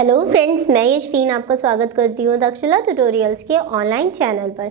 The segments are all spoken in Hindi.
हेलो फ्रेंड्स, मैं यशवीन आपका स्वागत करती हूँ दक्षिला ट्यूटोरियल्स के ऑनलाइन चैनल पर।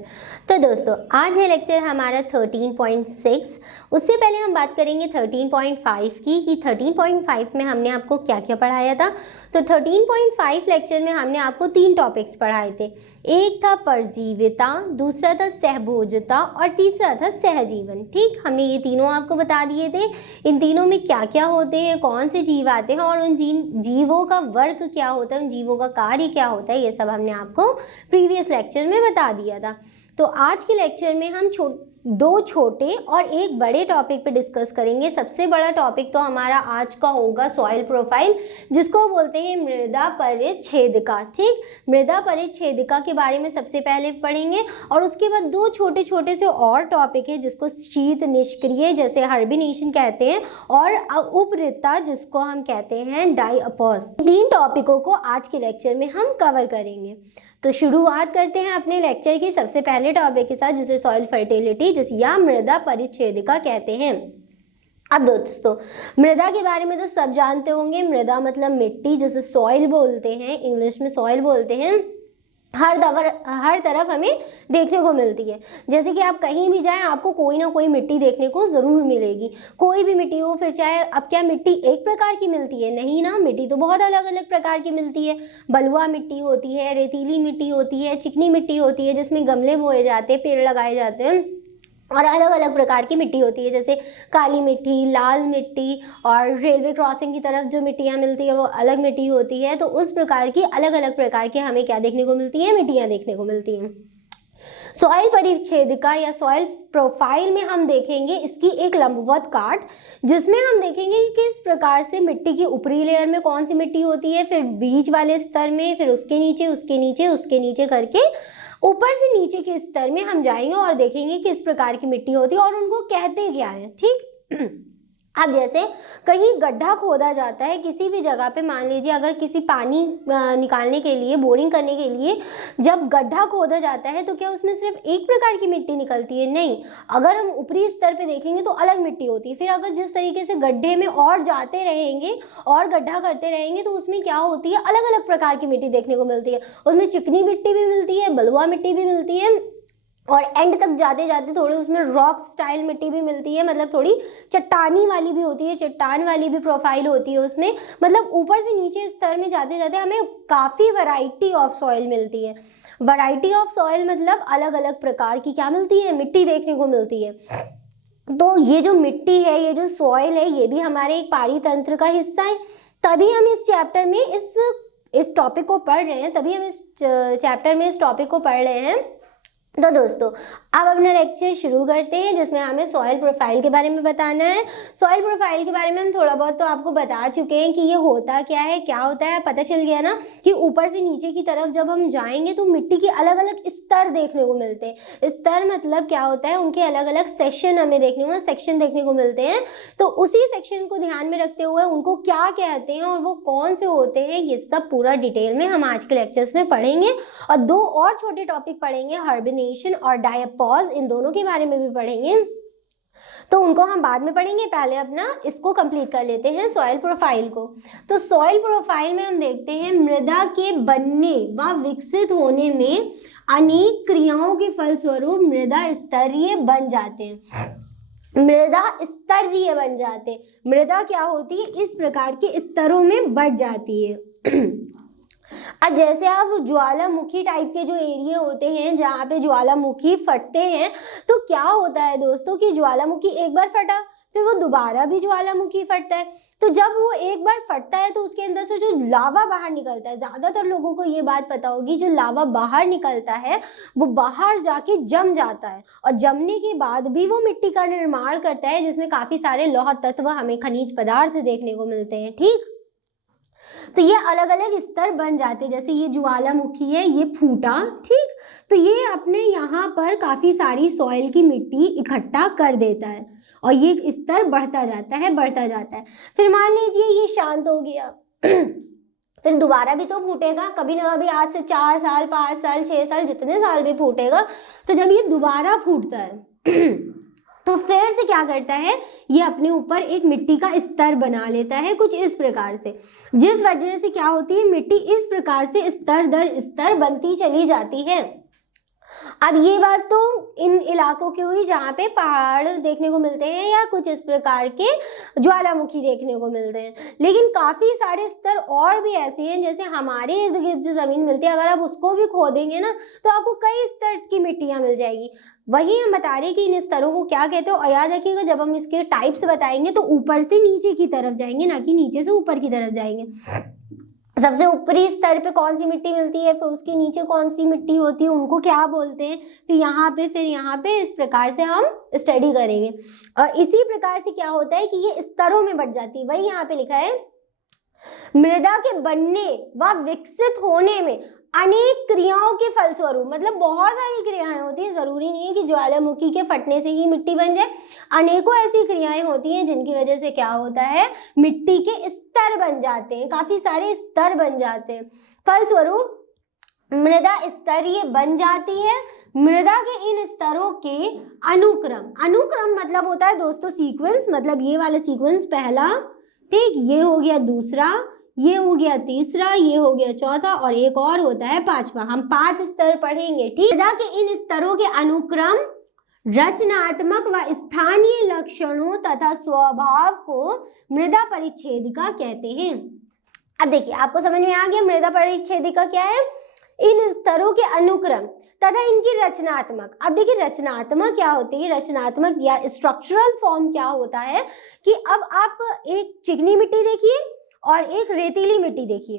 तो दोस्तों, आज है लेक्चर हमारा 13.6। उससे पहले हम बात करेंगे 13.5 की कि 13.5 में हमने आपको क्या क्या पढ़ाया था। तो 13.5 लेक्चर में हमने आपको 3 टॉपिक्स पढ़ाए थे। एक था परजीविता, दूसरा था सहभोजता और तीसरा था सहजीवन। ठीक, हमने ये तीनों आपको बता दिए थे। इन तीनों में क्या क्या होते हैं, कौन से जीव आते हैं और उन जीवों का वर्ग क्या होता है, उन जीवों का कार्य क्या होता है, ये सब हमने आपको प्रीवियस लेक्चर में बता दिया था। तो आज के लेक्चर में हम दो छोटे और एक बड़े टॉपिक पे डिस्कस करेंगे। सबसे बड़ा टॉपिक तो हमारा आज का होगा सॉइल प्रोफाइल, जिसको बोलते हैं मृदा परिच्छेदिका। ठीक, मृदा परिच्छेदिका के बारे में सबसे पहले पढ़ेंगे और उसके बाद दो छोटे छोटे से और टॉपिक है जिसको शीत निष्क्रिय जैसे हर्बिनेशन कहते हैं और उपरिता जिसको हम कहते हैं डाइअपॉज। 3 टॉपिकों को आज के लेक्चर में हम कवर करेंगे। तो शुरुआत करते हैं अपने लेक्चर की सबसे पहले टॉपिक के साथ, जिसे सॉइल फर्टिलिटी जिसे या मृदा परिच्छेदिका कहते हैं। अब दोस्तों, मृदा के बारे में तो सब जानते होंगे। मृदा मतलब मिट्टी, जिसे सॉइल बोलते हैं, इंग्लिश में सॉइल बोलते हैं। हर तरफ हमें देखने को मिलती है। जैसे कि आप कहीं भी जाएं, आपको कोई ना कोई मिट्टी देखने को ज़रूर मिलेगी। कोई भी मिट्टी हो, फिर चाहे अब क्या मिट्टी एक प्रकार की मिलती है? नहीं ना, मिट्टी तो बहुत अलग अलग प्रकार की मिलती है। बलुआ मिट्टी होती है, रेतीली मिट्टी होती है, चिकनी मिट्टी होती है जिसमें गमले बोए जाते हैं, पेड़ लगाए जाते हैं, और अलग अलग प्रकार की मिट्टी होती है जैसे काली मिट्टी, लाल मिट्टी, और रेलवे क्रॉसिंग की तरफ जो मिट्टियाँ मिलती है वो अलग मिट्टी होती है। तो उस प्रकार की अलग अलग प्रकार की हमें क्या देखने को मिलती है? मिट्टियाँ देखने को मिलती हैं। सॉइल परिच्छेदिका या सॉइल प्रोफाइल में हम देखेंगे इसकी एक लंबवत काट, जिसमें हम देखेंगे कि किस प्रकार से मिट्टी की ऊपरी लेयर में कौन सी मिट्टी होती है, फिर बीच वाले स्तर में, फिर उसके नीचे, उसके नीचे, उसके नीचे करके ऊपर से नीचे के स्तर में हम जाएंगे और देखेंगे किस प्रकार की मिट्टी होती है और उनको कहते क्या है। ठीक अब जैसे कहीं गड्ढा खोदा जाता है किसी भी जगह पे, मान लीजिए अगर किसी पानी निकालने के लिए, बोरिंग करने के लिए जब गड्ढा खोदा जाता है तो क्या उसमें सिर्फ एक प्रकार की मिट्टी निकलती है? नहीं, अगर हम ऊपरी स्तर पे देखेंगे तो अलग मिट्टी होती है। फिर अगर जिस तरीके से गड्ढे में और जाते रहेंगे और गड्ढा करते रहेंगे तो उसमें क्या होती है? अलग अलग प्रकार की मिट्टी देखने को मिलती है। उसमें चिकनी मिट्टी भी मिलती है, बलुआ मिट्टी भी मिलती है, और एंड तक जाते जाते थोड़ी उसमें रॉक स्टाइल मिट्टी भी मिलती है, मतलब थोड़ी चट्टानी वाली भी होती है, चट्टान वाली भी प्रोफाइल होती है उसमें। मतलब ऊपर से नीचे स्तर में जाते जाते हमें काफ़ी वैरायटी ऑफ सॉइल मिलती है। वैरायटी ऑफ सॉइल मतलब अलग अलग प्रकार की क्या मिलती है? मिट्टी देखने को मिलती है। तो ये जो मिट्टी है, ये जो सॉइल है, ये भी हमारे एक पारितंत्र का हिस्सा है। तभी हम इस चैप्टर में इस टॉपिक को पढ़ रहे हैं, तभी हम इस चैप्टर में इस टॉपिक को पढ़ रहे हैं। तो दोस्तों, अब अपना लेक्चर शुरू करते हैं जिसमें हमें सॉइल प्रोफाइल के बारे में बताना है। सॉइल प्रोफाइल के बारे में हम थोड़ा बहुत तो आपको बता चुके हैं कि ये होता क्या है, क्या होता है। पता चल गया ना कि ऊपर से नीचे की तरफ जब हम जाएंगे तो मिट्टी के अलग अलग स्तर देखने को मिलते हैं। स्तर मतलब क्या होता है? उनके अलग अलग सेक्शन हमें सेक्शन देखने को मिलते हैं। तो उसी सेक्शन को ध्यान में रखते हुए उनको क्या कहते हैं और वो कौन से होते हैं, ये सब पूरा डिटेल में हम आज के लेक्चर्स में पढ़ेंगे। और 2 और छोटे टॉपिक पढ़ेंगे, हर्बिनेशन और डायपॉज, इन दोनों के बारे में भी पढ़ेंगे। तो उनको हम बाद में पढ़ेंगे, पहले अपना इसको कंप्लीट कर लेते हैं, सॉइल प्रोफाइल को। तो सॉइल प्रोफाइल में हम देखते हैं मृदा के बनने व विकसित होने में अनेक क्रियाओं के फलस्वरूप मृदा स्तरीय बन जाते हैं। मृदा स्तरीय बन जाते हैं, मृदा क्या होती है? इस प्रकार के स्तरों में बढ़ जाती है। अब जैसे आप ज्वालामुखी टाइप के जो एरिया होते हैं जहाँ पे ज्वालामुखी फटते हैं, तो क्या होता है दोस्तों कि ज्वालामुखी एक बार फटा, फिर वो दोबारा भी ज्वालामुखी फटता है। तो जब वो एक बार फटता है तो उसके अंदर से जो लावा बाहर निकलता है, ज़्यादातर लोगों को ये बात पता होगी, जो लावा बाहर निकलता है वो बाहर जाके जम जाता है और जमने के बाद भी वो मिट्टी का निर्माण करता है, जिसमें काफ़ी सारे लौह तत्व, हमें खनिज पदार्थ देखने को मिलते हैं। ठीक, तो ये अलग अलग स्तर बन जाते हैं। जैसे ये ज्वालामुखी है, ये फूटा, ठीक, तो ये अपने यहाँ पर काफ़ी सारी सॉइल की मिट्टी इकट्ठा कर देता है और ये स्तर बढ़ता जाता है, बढ़ता जाता है। फिर मान लीजिए ये शांत हो गया, फिर दोबारा भी तो फूटेगा कभी ना कभी, आज से 4 साल, 5 साल, 6 साल, जितने साल भी फूटेगा। तो जब ये दोबारा फूटता है तो फिर से क्या करता है, ये अपने ऊपर एक मिट्टी का स्तर बना लेता है कुछ इस प्रकार से, जिस वजह से क्या होती है, मिट्टी इस प्रकार से स्तर दर स्तर बनती चली जाती है। अब ये बात तो इन इलाकों की हुई जहाँ पे पहाड़ देखने को मिलते हैं या कुछ इस प्रकार के ज्वालामुखी देखने को मिलते हैं, लेकिन काफ़ी सारे स्तर और भी ऐसे हैं, जैसे हमारे इर्द गिर्द जो ज़मीन मिलती है, अगर आप उसको भी खोदेंगे ना तो आपको कई स्तर की मिट्टियाँ मिल जाएगी। वही हम बता रहे हैं कि इन स्तरों को क्या कहते हो, और याद रखिएगा जब हम इसके टाइप्स बताएंगे तो ऊपर से नीचे की तरफ जाएंगे, ना कि नीचे से ऊपर की तरफ जाएंगे। सबसे ऊपरी स्तर पे कौन सी मिट्टी मिलती है, फिर उसके नीचे कौन सी मिट्टी होती है, उनको क्या बोलते हैं, फिर यहाँ पे इस प्रकार से हम स्टडी करेंगे। और इसी प्रकार से क्या होता है कि ये स्तरों में बढ़ जाती है। वही यहाँ पे लिखा है, मृदा के बनने व विकसित होने में अनेक क्रियाओं के फलस्वरूप, मतलब बहुत सारी क्रियाएं होती हैं, जरूरी नहीं है कि ज्वालामुखी के फटने से ही मिट्टी बन जाए। अनेकों ऐसी क्रियाएं होती हैं जिनकी वजह से क्या होता है, मिट्टी के स्तर बन जाते हैं, काफी सारे स्तर बन जाते हैं। फलस्वरूप मृदा स्तरीय बन जाती है। मृदा के इन स्तरों के अनुक्रम मतलब होता है दोस्तों सीक्वेंस, मतलब ये वाला सीक्वेंस पहला, ठीक, ये हो गया दूसरा, ये हो गया तीसरा, ये हो गया चौथा, और एक और होता है पांचवा। हम 5 स्तर पढ़ेंगे, ठीक। मृदा के इन स्तरों के अनुक्रम रचनात्मक व स्थानीय लक्षणों तथा स्वभाव को मृदा परिच्छेदिका कहते हैं। अब देखिए आपको समझ में आ गया मृदा परिच्छेदिका क्या है, इन स्तरों के अनुक्रम तथा इनकी रचनात्मक। अब देखिए रचनात्मक क्या होती है, रचनात्मक या स्ट्रक्चरल फॉर्म क्या होता है कि अब आप एक चिकनी मिट्टी देखिए और एक रेतीली मिट्टी देखिए,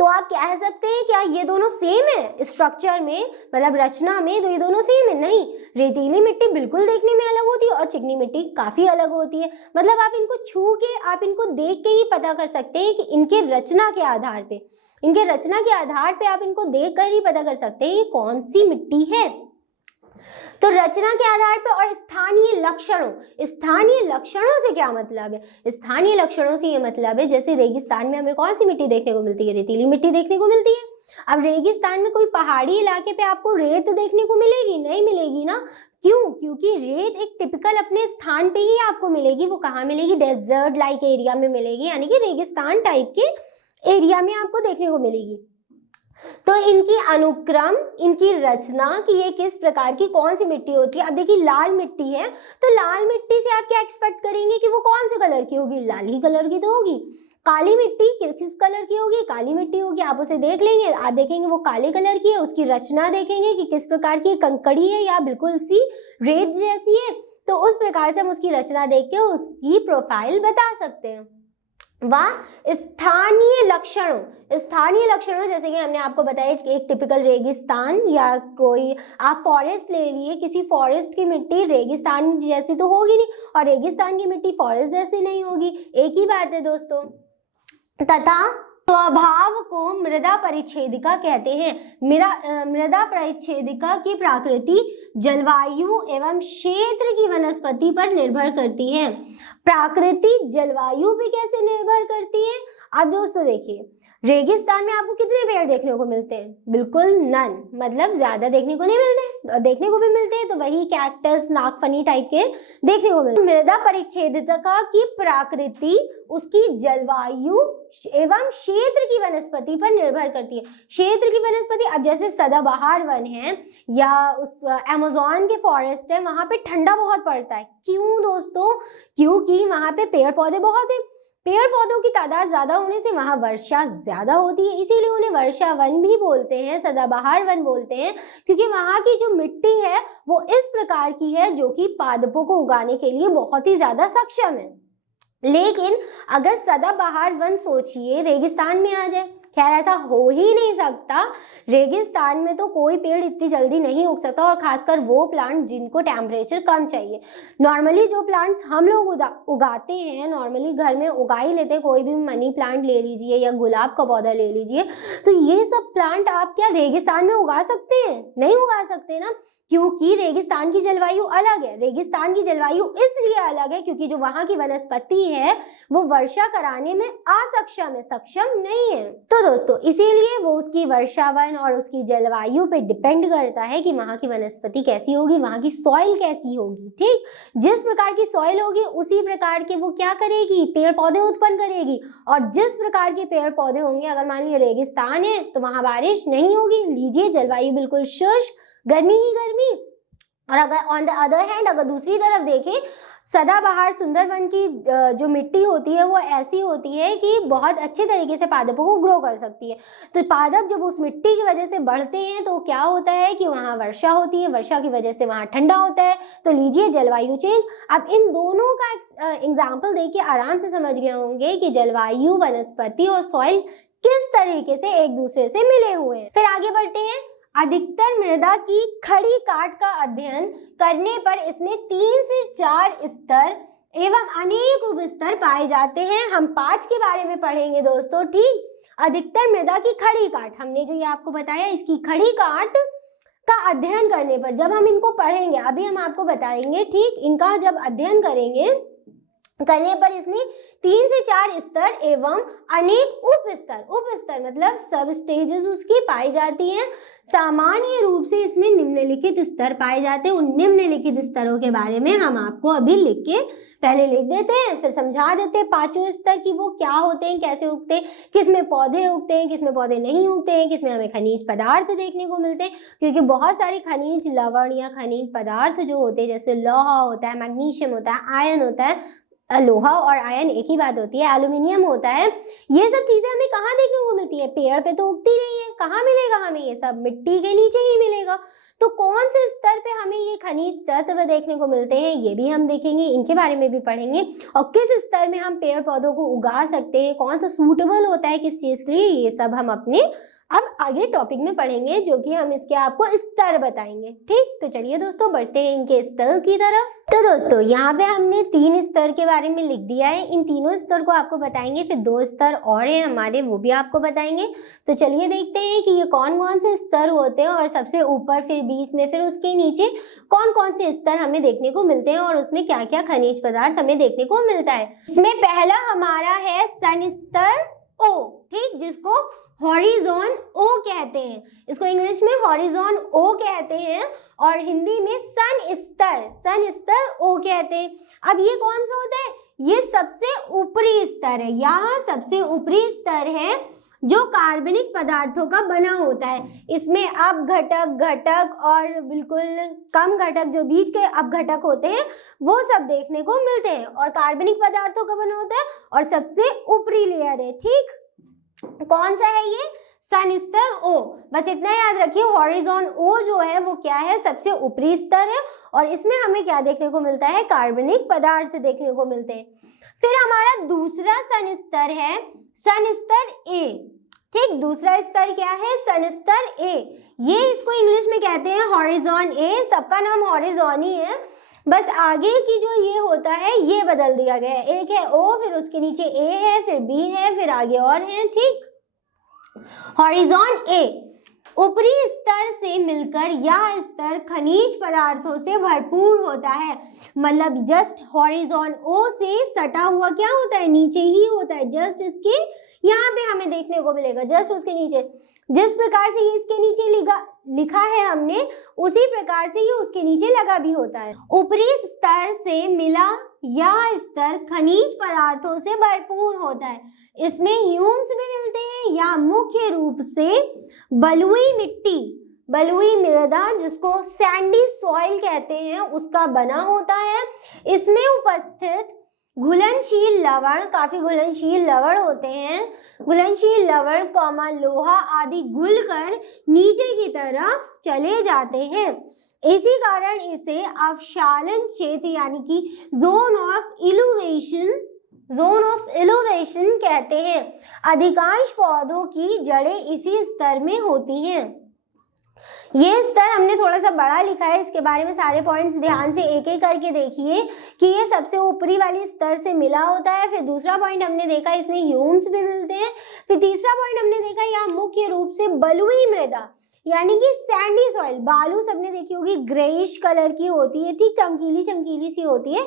तो आप कह सकते हैं क्या ये दोनों सेम है स्ट्रक्चर में, मतलब रचना में, तो ये दोनों सेम है? नहीं, रेतीली मिट्टी बिल्कुल देखने में अलग होती है और चिकनी मिट्टी काफी अलग होती है। मतलब आप इनको छू के, आप इनको देख के ही पता कर सकते हैं कि इनके रचना के आधार पे, आप इनको देख कर ही पता कर सकते हैं ये कौन सी मिट्टी है। तो रचना के आधार पर और स्थानीय लक्षणों से क्या मतलब है, स्थानीय लक्षणों से ये मतलब है जैसे रेगिस्तान में हमें कौन सी मिट्टी देखने को मिलती है, रेतीली मिट्टी देखने को मिलती है। अब रेगिस्तान में कोई पहाड़ी इलाके पे आपको रेत देखने को मिलेगी? नहीं मिलेगी ना। क्यों? क्योंकि रेत एक टिपिकल अपने स्थान पे ही आपको मिलेगी। वो कहाँ मिलेगी? डेजर्ट लाइक एरिया में मिलेगी, यानी कि रेगिस्तान टाइप के एरिया में आपको देखने को मिलेगी। तो इनकी अनुक्रम, इनकी रचना कि ये किस प्रकार की कौन सी मिट्टी होती है। अब देखिए लाल मिट्टी है, तो लाल मिट्टी से आप क्या एक्सपेक्ट करेंगे कि वो कौन से कलर की होगी? लाल ही कलर की तो होगी। काली मिट्टी किस कलर की होगी? काली मिट्टी होगी। आप उसे देख लेंगे, आप देखेंगे वो काले कलर की है, उसकी रचना देखेंगे कि किस प्रकार की कंकड़ी है या बिल्कुल सी रेत जैसी है, तो उस प्रकार से हम उसकी रचना देख के उसकी प्रोफाइल बता सकते हैं। स्थानीय लक्षणों जैसे कि हमने आपको बताया कि एक टिपिकल रेगिस्तान या कोई आप फॉरेस्ट ले लिए, किसी फॉरेस्ट की मिट्टी रेगिस्तान जैसी तो होगी नहीं और रेगिस्तान की मिट्टी फॉरेस्ट जैसी नहीं होगी, एक ही बात है दोस्तों। तथा स्वभाव को मृदा परिच्छेदिका कहते हैं। मृदा परिच्छेदिका की प्रकृति जलवायु एवं क्षेत्र की वनस्पति पर निर्भर करती है। प्रकृति जलवायु पे कैसे निर्भर करती है? अब दोस्तों देखिए रेगिस्तान में आपको कितने पेड़ देखने को मिलते हैं? बिल्कुल नन, मतलब ज्यादा देखने को नहीं मिलते। देखने को भी मिलते हैं तो वही कैक्टस, नागफनी टाइप के देखने को मिलते हैं। मृदा परिच्छेदिका की प्रकृति उसकी जलवायु एवं क्षेत्र की वनस्पति पर निर्भर करती है। क्षेत्र की वनस्पति, अब जैसे सदाबहार वन है या उस अमेज़न के फॉरेस्ट है, वहां पे ठंडा बहुत पड़ता है। क्यों दोस्तों? क्योंकि वहां पे पेड़ पौधे बहुत है। पेड़ पौधों की तादाद ज्यादा होने से वहां वर्षा ज्यादा होती है, इसीलिए उन्हें वर्षा वन भी बोलते हैं, सदाबहार वन बोलते हैं, क्योंकि वहां की जो मिट्टी है वो इस प्रकार की है जो कि पादपों को उगाने के लिए बहुत ही ज्यादा सक्षम है। लेकिन अगर सदाबहार वन सोचिए रेगिस्तान में आ जाए, खैर ऐसा हो ही नहीं सकता। रेगिस्तान में तो कोई पेड़ इतनी जल्दी नहीं उग सकता, और खासकर वो प्लांट जिनको टेम्परेचर कम चाहिए। नॉर्मली जो प्लांट्स हम लोग उगाते हैं, नॉर्मली घर में उगा ही लेते हैं, कोई भी मनी प्लांट ले लीजिए या गुलाब का पौधा ले लीजिए, तो ये सब प्लांट आप क्या रेगिस्तान में उगा सकते हैं? नहीं उगा सकते ना, क्योंकि रेगिस्तान की जलवायु अलग है। रेगिस्तान की जलवायु इसलिए अलग है क्योंकि जो वहां की वनस्पति है वो वर्षा कराने में असक्षम है, सक्षम नहीं है। तो दोस्तों इसीलिए वो उसकी वर्षावन और उसकी जलवायु पे डिपेंड करता है कि वहाँ की वनस्पति कैसी होगी, वहाँ की सॉइल कैसी होगी। ठीक, जिस प्रकार की सॉइल होगी उसी प्रकार के वो क्या करेगी, पेड़ पौधे उत्पन्न करेगी। और जिस प्रकार के पेड़ पौधे होंगे, अगर मान लीजिए रेगिस्तान है तो वहाँ बारिश नहीं होगी, लीजिए जलवायु बिल्कुल शुष्क, गर्मी ही गर्मी। और अगर ऑन द अदर हैंड अगर दूसरी तरफ देखें, सदाबहार सुंदरवन की जो मिट्टी होती है वो ऐसी होती है कि बहुत अच्छे तरीके से पादपों को ग्रो कर सकती है। तो पादप जब उस मिट्टी की वजह से बढ़ते हैं तो क्या होता है कि वहाँ वर्षा होती है, वर्षा की वजह से वहाँ ठंडा होता है। तो लीजिए जलवायु चेंज। अब इन दोनों का एग्जाम्पल देखिए आराम से समझ गए होंगे कि जलवायु, वनस्पति और सॉइल किस तरीके से एक दूसरे से मिले हुए हैं। फिर आगे बढ़ते हैं। अधिकतर मृदा की खड़ी काट का अध्ययन करने पर इसमें 3 से 4 स्तर एवं अनेक उपस्तर पाए जाते हैं। हम 5 के बारे में पढ़ेंगे दोस्तों। ठीक, अधिकतर मृदा की खड़ी काट, हमने जो ये आपको बताया, इसकी खड़ी काट का अध्ययन करने पर, जब हम इनको पढ़ेंगे, अभी हम आपको बताएंगे, ठीक, इनका जब अध्ययन करने पर इसमें 3 से 4 स्तर एवं अनेक उपस्तर मतलब सब स्टेजेस उसकी पाई जाती हैं। सामान्य रूप से इसमें निम्नलिखित स्तर पाए जाते हैं। उन निम्नलिखित स्तरों के बारे में हम आपको अभी पहले लिख देते हैं, फिर समझा देते हैं 5 स्तर की वो क्या होते हैं, कैसे उगते हैं, किसमें पौधे उगते हैं, किसमें पौधे नहीं उगते हैं, किसमें हमें खनिज पदार्थ देखने को मिलते हैं। क्योंकि बहुत सारे खनिज लवण या खनिज पदार्थ जो होते हैं, जैसे लोहा होता है, मैग्नीशियम होता है, आयरन होता है, लोहा और आयरन एक ही बात होती है, एल्यूमिनियम होता है, ये सब चीजें हमें कहाँ देखने को मिलती है, पेड़ पे तो उगती नहीं है, कहाँ मिलेगा हमें, ये सब मिट्टी के नीचे ही मिलेगा। तो कौन से स्तर पे हमें ये खनिज तत्व देखने को मिलते हैं ये भी हम देखेंगे, इनके बारे में भी पढ़ेंगे। और किस स्तर में हम पेड़ पौधों को उगा सकते हैं, कौन सा सूटेबल होता है किस चीज के लिए, ये सब हम अपने अब आगे टॉपिक में पढ़ेंगे, जो कि हम इसके आपको स्तर बताएंगे। ठीक, तो चलिए दोस्तों बढ़ते हैं इनके स्तर की तरफ। तो दोस्तों यहाँ पे हमने 3 स्तर के बारे में लिख दिया है, इन तीनों स्तर को आपको बताएंगे, फिर 2 स्तर और हैं हमारे, वो भी आपको बताएंगे। तो चलिए देखते हैं कि ये कौन कौन से स्तर होते हैं और सबसे ऊपर, फिर बीच में, फिर उसके नीचे कौन कौन से स्तर हमें देखने को मिलते हैं और उसमें क्या क्या खनिज पदार्थ हमें देखने को मिलता है। इसमें पहला हमारा है सन स्तर ओ, ठीक, जिसको हॉरिजॉन ओ कहते हैं, इसको इंग्लिश में हॉरिजॉन ओ कहते हैं और हिंदी में सन स्तर ओ कहते हैं। अब ये कौन सा होता है, ये सबसे ऊपरी स्तर है, यहाँ सबसे ऊपरी स्तर है जो कार्बनिक पदार्थों का बना होता है। इसमें घटक और बिल्कुल कम घटक, जो बीच के घटक होते हैं वो सब देखने को मिलते हैं और कार्बनिक पदार्थों का बना होता है और सबसे ऊपरी लेयर है। ठीक, कौन सा है ये, सन स्तर ओ। बस इतना याद रखिए, हॉरिजॉन ओ जो है वो क्या है, सबसे ऊपरी स्तर है और इसमें हमें क्या देखने को मिलता है, कार्बनिक पदार्थ देखने को मिलते हैं। फिर हमारा दूसरा सन स्तर है सन स्तर ए। ठीक, दूसरा स्तर क्या है, सन स्तर ए, ये इसको इंग्लिश में कहते हैं हॉरिजॉन ए, सबका नाम हॉरिजॉन ही है, बस आगे की जो ये होता है ये बदल दिया गया है, एक है ओ, फिर उसके नीचे ए है, फिर बी है, फिर आगे और है। ठीक, हॉरिजॉन ए ऊपरी स्तर से मिलकर यह स्तर खनिज पदार्थों से भरपूर होता है। मतलब जस्ट हॉरिजॉन ओ से सटा हुआ क्या होता है, नीचे ही होता है, जस्ट इसके यहाँ पे हमें देखने को मिलेगा, जस्ट उसके नीचे, जिस प्रकार से ये इसके नीचे लिखा है हमने, उसी प्रकार से ये उसके नीचे लगा भी होता है। ऊपरी स्तर से मिला यह स्तर खनिज पदार्थों से भरपूर होता है। इसमें ह्यूम्स भी मिलते हैं या मुख्य रूप से बलुई मिट्टी, बलुई मृदा जिसको सैंडी सॉइल कहते हैं, उसका बना होता है। इसमें उपस्थित घुलनशील लवण, काफी घुलनशील लवण होते हैं, घुलनशील लवण लोहा आदि घुलकर नीचे की तरफ चले जाते हैं। इसी कारण इसे अवशालन क्षेत्र यानी कि जोन ऑफ इलोवेशन कहते हैं। अधिकांश पौधों की जड़ें इसी स्तर में होती हैं। ये स्तर हमने थोड़ा सा बड़ा लिखा है, इसके बारे में सारे पॉइंट्स ध्यान से एक एक करके देखिए कि ये सबसे ऊपरी वाली स्तर से मिला होता है। फिर दूसरा पॉइंट हमने देखा इसमें ह्यूम्स भी मिलते हैं। फिर तीसरा पॉइंट हमने देखा यहाँ मुख्य रूप से बलुई मृदा, यानी कि सैंडी सॉइल, बालू सबने देखी होगी ग्रेइश कलर की होती है, ठीक चमकीली चमकीली सी होती है,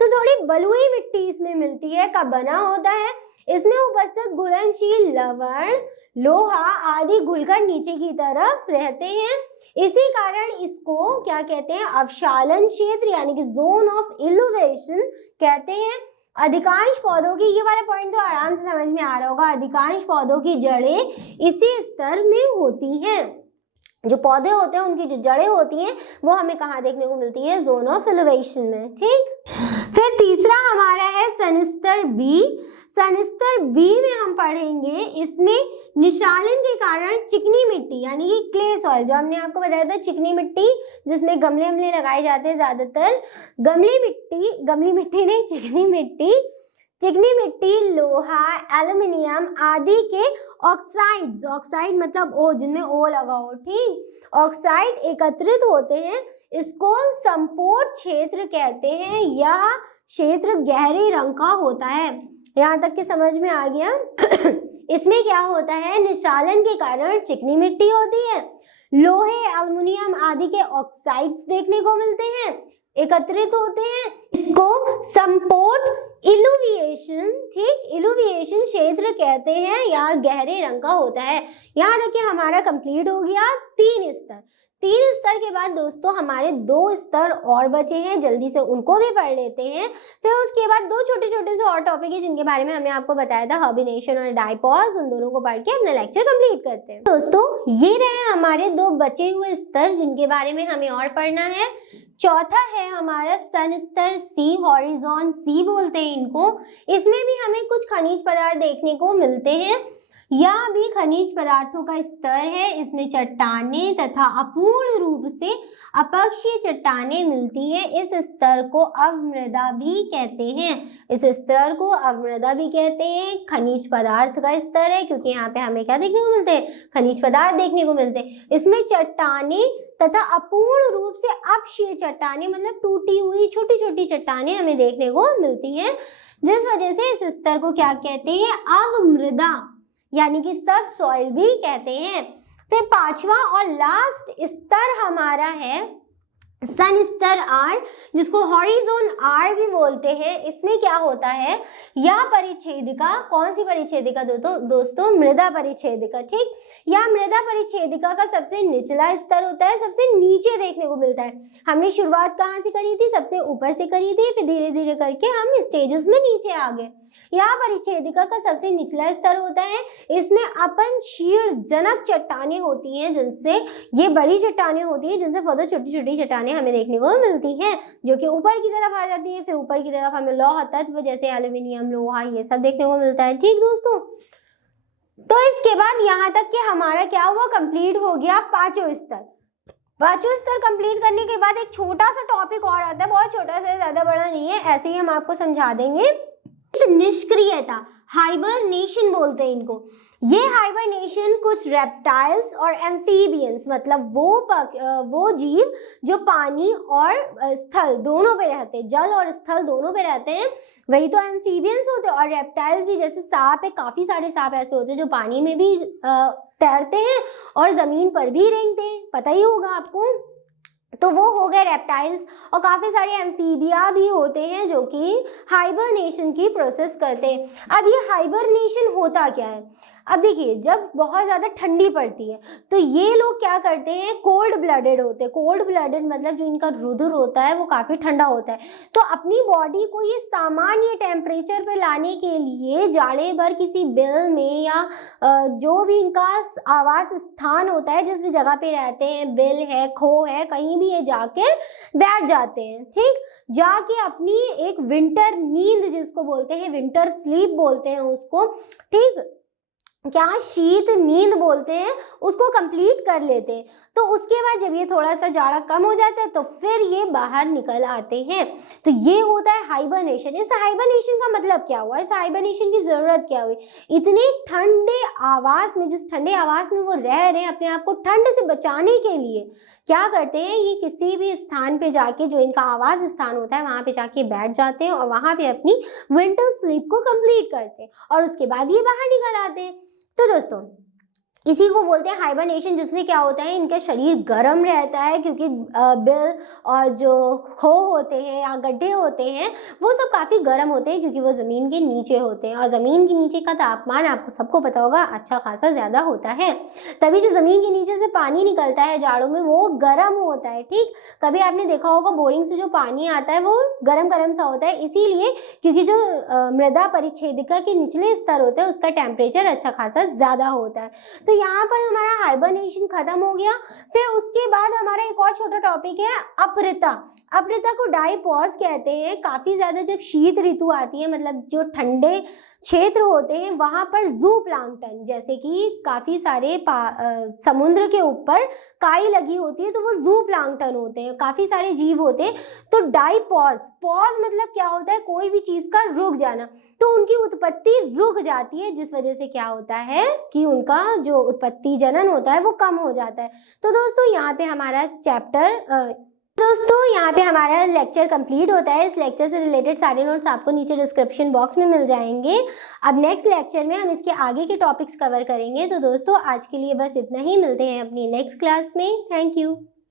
तो थोड़ी बलुई मिट्टी इसमें मिलती है। कब बना होता है? इसमें उपस्थित घुलनशील लवण, लोहा आदि घुलकर नीचे की तरफ रहते हैं। इसी कारण इसको क्या कहते हैं? अवशालन क्षेत्र यानी कि जोन ऑफ इल्यूवेशन कहते हैं। अधिकांश पौधों की, ये वाला पॉइंट तो आराम से समझ में आ रहा होगा, अधिकांश पौधों की जड़ें इसी स्तर में होती हैं। जो पौधे होते हैं उनकी जो जड़ें होती हैं वो हमें कहाँ देखने को मिलती है? जोन ऑफ इल्यूवेशन में, ठीक। फिर तीसरा हमारा है सनस्तर बी। सनस्तर बी में हम पढ़ेंगे, इसमें निशालन के कारण चिकनी मिट्टी यानी कि क्ले सॉइल, जो हमने आपको बताया था चिकनी मिट्टी जिसमें गमले हमले लगाए जाते हैं ज्यादातर, गमली मिट्टी नहीं, चिकनी मिट्टी, लोहा, एल्युमिनियम आदि के ऑक्साइड्स, ऑक्साइड मतलब ओ, जिनमें ओ लगा हो, ठीक, ऑक्साइड एकत्रित होते हैं। इसको संपोट क्षेत्र कहते हैं। यह क्षेत्र गहरे रंग का होता है। यहाँ तक के समझ में आ गया? इसमें क्या होता है? निशालन के कारण चिकनी मिट्टी होती है, लोहे, एल्युमिनियम आदि के ऑक्साइड्स देखने को मिलते हैं, एकत्रित होते हैं। इसको संपोट इल्यूविएशन, ठीक, इल्यूविएशन क्षेत्र कहते हैं। या गहरे रंग का होता है। यहाँ तक कि हमारा कंप्लीट हो गया 3 स्तर। 3 स्तर के बाद दोस्तों हमारे 2 स्तर और बचे हैं, जल्दी से उनको भी पढ़ लेते हैं। फिर उसके बाद 2 छोटे छोटे से और टॉपिक है जिनके बारे में हमने आपको बताया था, हर्बिनेशन और डाइपॉज, उन दोनों को पढ़ के अपना लेक्चर कंप्लीट करते हैं। दोस्तों ये रहे हमारे 2 बचे हुए स्तर जिनके बारे में हमें और पढ़ना है। चौथा है हमारा सन स्तर सी, हॉरिजॉन सी बोलते हैं इनको। इसमें भी हमें कुछ खनिज पदार्थ देखने को मिलते हैं। यह भी खनिज पदार्थों का स्तर है। इसमें चट्टानें तथा अपूर्ण रूप से अपक्षीय चट्टानें मिलती हैं। इस स्तर को अवमृदा भी कहते हैं। इस स्तर को अवमृदा भी कहते हैं। खनिज पदार्थ का स्तर है क्योंकि यहाँ पे हमें क्या देखने को मिलते हैं? खनिज पदार्थ देखने को मिलते हैं। इसमें चट्टानें तथा अपूर्ण रूप से अपक्षीय चट्टानें मतलब टूटी हुई छोटी छोटी चट्टानें हमें देखने को मिलती हैं, जिस वजह से इस स्तर को क्या कहते हैं? अवमृदा यानी कि सब सॉइल भी कहते हैं। फिर 5वां और लास्ट स्तर हमारा है सन स्तर आर, जिसको हॉरिजॉन आर भी बोलते हैं। इसमें क्या होता है? यह परिच्छेदिका, कौन सी परिच्छेदिका दोस्तों? मृदा परिच्छेदिका, ठीक। यह मृदा परिच्छेदिका का सबसे निचला स्तर होता है, सबसे नीचे देखने को मिलता है। हमने शुरुआत कहाँ से करी थी? सबसे ऊपर से करी थी, फिर धीरे धीरे करके हम स्टेजेस में नीचे आ गए। यह परिच्छेदिका का सबसे निचला स्तर होता है। इसमें अपक्षीण जनक चट्टानें होती हैं, जिनसे ये बड़ी चट्टानें होती हैं, जिनसे फर्दर छोटी छोटी चट्टानें हमें देखने को मिलती हैं, जो कि ऊपर की तरफ आ जाती हैं। फिर ऊपर की तरफ हमें लौह तत्व जैसे एल्युमिनियम, लोहा, ये सब देखने को मिलता है, ठीक दोस्तों। तो इसके बाद यहाँ तक कि हमारा क्या हुआ? कंप्लीट हो गया 5वां स्तर। 5वां स्तर कंप्लीट करने के बाद एक छोटा सा टॉपिक और आता है, बहुत छोटा सा, ज्यादा बड़ा नहीं है, ऐसे ही हम आपको समझा देंगे। निष्क्रियता, हाइबरनेशन बोलते हैं इनको। ये हाइबरनेशन कुछ रेप्टाइल्स और एम्फीबियंस मतलब वो जीव जो पानी और स्थल दोनों पे रहते हैं, जल और स्थल दोनों पे रहते हैं, वही तो एम्फीबियंस होते हैं। और रेप्टाइल्स भी, जैसे सांप है, काफी सारे सांप ऐसे होते हैं जो पानी में भी तैरते हैं और जमीन पर भी रेंगते हैं, पता ही होगा आपको। तो वो हो गए रेप्टाइल्स। और काफ़ी सारे एम्फीबिया भी होते हैं जो कि हाइबरनेशन की प्रोसेस करते हैं। अब ये हाइबरनेशन होता क्या है? अब देखिए, जब बहुत ज़्यादा ठंडी पड़ती है तो ये लोग क्या करते हैं? कोल्ड ब्लडेड होते हैं। कोल्ड ब्लडेड मतलब जो इनका रुधिर होता है वो काफ़ी ठंडा होता है। तो अपनी बॉडी को ये सामान्य टेम्परेचर पर लाने के लिए जाड़े भर किसी बिल में या जो भी इनका आवास स्थान होता है, जिस भी जगह पे रहते हैं, बिल है, खो है, कहीं भी ये जाकर बैठ जाते हैं, ठीक। जाके अपनी एक विंटर नींद जिसको बोलते हैं, विंटर स्लीप बोलते हैं उसको, ठीक, क्या शीत नींद बोलते हैं, उसको कंप्लीट कर लेते हैं। तो उसके बाद जब ये थोड़ा सा जाड़ा कम हो जाता है तो फिर ये बाहर निकल आते हैं। तो ये होता है हाइबरनेशन। इस हाइबरनेशन का मतलब क्या हुआ? इस हाइबरनेशन की ज़रूरत क्या हुई? इतने ठंडे आवास में, जिस ठंडे आवास में वो रह रहे हैं, अपने आप को ठंड से बचाने के लिए क्या करते हैं? ये किसी भी स्थान पे जाके, जो इनका आवास स्थान होता है, वहाँ पे जाके बैठ जाते हैं और वहाँ पे अपनी विंटर स्लीप को कंप्लीट करते हैं और उसके बाद ये बाहर निकल आते हैं। तो दोस्तों इसी को बोलते हैं हाइबरनेशन, जिसमें क्या होता है इनका शरीर गर्म रहता है, क्योंकि बिल और जो खो होते हैं या गड्ढे होते हैं वो सब काफ़ी गर्म होते हैं, क्योंकि वो ज़मीन के नीचे होते हैं, और ज़मीन के नीचे का तापमान आपको सबको पता होगा अच्छा खासा ज़्यादा होता है। तभी जो ज़मीन के नीचे से पानी निकलता है जाड़ों में वो गर्म होता है। ठीक, कभी आपने देखा होगा बोरिंग से जो पानी आता है वो गर्म गर्म सा होता है, इसीलिए क्योंकि जो मृदा परिच्छेदिका के निचले स्तर होते हैं उसका टेम्परेचर अच्छा खासा ज़्यादा होता है। तो यहाँ पर हमारा हाइबरनेशन खत्म हो गया। फिर उसके बाद हमारा एक और छोटा टॉपिक है अप्रिता। अप्रिता को डाइपॉज कहते हैं। काफ़ी ज़्यादा जब शीत ऋतु आती है, मतलब जो ठंडे क्षेत्र होते हैं वहाँ पर जू प्लांक्टन, जैसे कि काफ़ी सारे समुद्र के ऊपर काई लगी होती है तो वो जू प्लांक्टन होते हैं, काफ़ी सारे जीव होते हैं। तो डाइपॉज, पॉज मतलब क्या होता है, कोई भी चीज़ का रुक जाना, तो उनकी उत्पत्ति रुक जाती है, जिस वजह से क्या होता है कि उनका जो उत्पत्ति जनन होता है वो कम हो जाता है। तो दोस्तों यहाँ पे हमारा लेक्चर कंप्लीट होता है। इस लेक्चर से रिलेटेड सारे नोट्स आपको नीचे डिस्क्रिप्शन बॉक्स में मिल जाएंगे। अब नेक्स्ट लेक्चर में हम इसके आगे के टॉपिक्स कवर करेंगे। तो दोस्तों आज के लिए बस इतना ही, मिलते हैं अपनी नेक्स्ट क्लास में। Thank you.